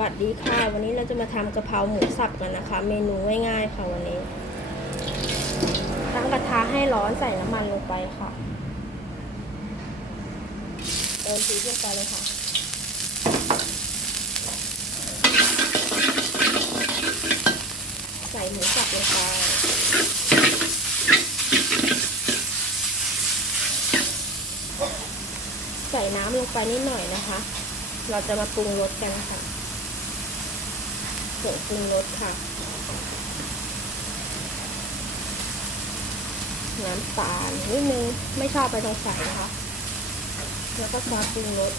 วัสดีค่ะ วันนี้เราจะมาทำกะเพราหมูสับกันนะคะ เมนูง่ายๆค่ะวันนี้ ตั้งกระทะให้ร้อนใส่น้ำมันลงไปค่ะเติมพริกลงไปเลยค่ะ ใส่หมูสับลงไปใส่น้ำลงไปนิดหน่อยนะคะ เราจะมาปรุงรสกันค่ะ ผงปรุงรสค่ะ น้ำตาลนิดนึง ไม่ชอบไปตรงใส่นะคะ แล้วก็ซอสปรุงรส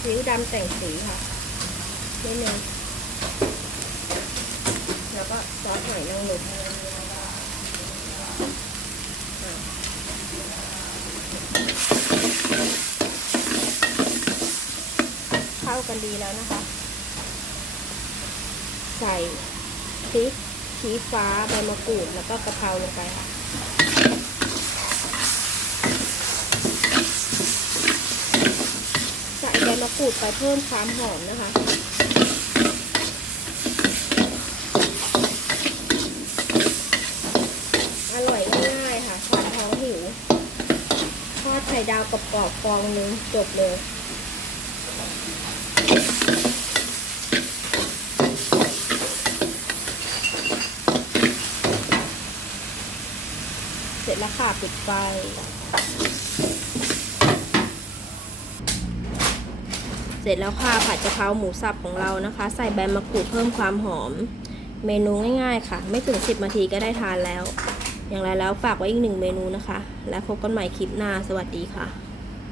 ซีอิ๊วดำแต่งสีค่ะนิดนึง แล้วก็ซอสหอยนางรมอะเข้ากันดีแล้วนะคะ ใส่พริกชี้ฟ้าใบมะกรูดแล้วก็กะเพราลงไปค่ะใส่ใบมะกรูดไปเพิ่มความหอมนะคะอร่อยง่ายๆค่ะทานท้องหิวทอดไข่ดาวกรอบๆฟองนึงจบเลย ร็จแล้วค่ะปิดไฟ เสร็จแล้วค่ะผัดกะเพราหมูสับของเรานะคะ ใส่ใบมะกรูดเพิ่มความหอม เมนูง่ายๆค่ะ ไม่ถึง 10นาทีก็ได้ทานแล้ว อย่างไรแล้วฝากไว้อีกหนึ่งเมนูนะคะ และพบกันใหม่คลิปหน้าสวัสดีค่ะ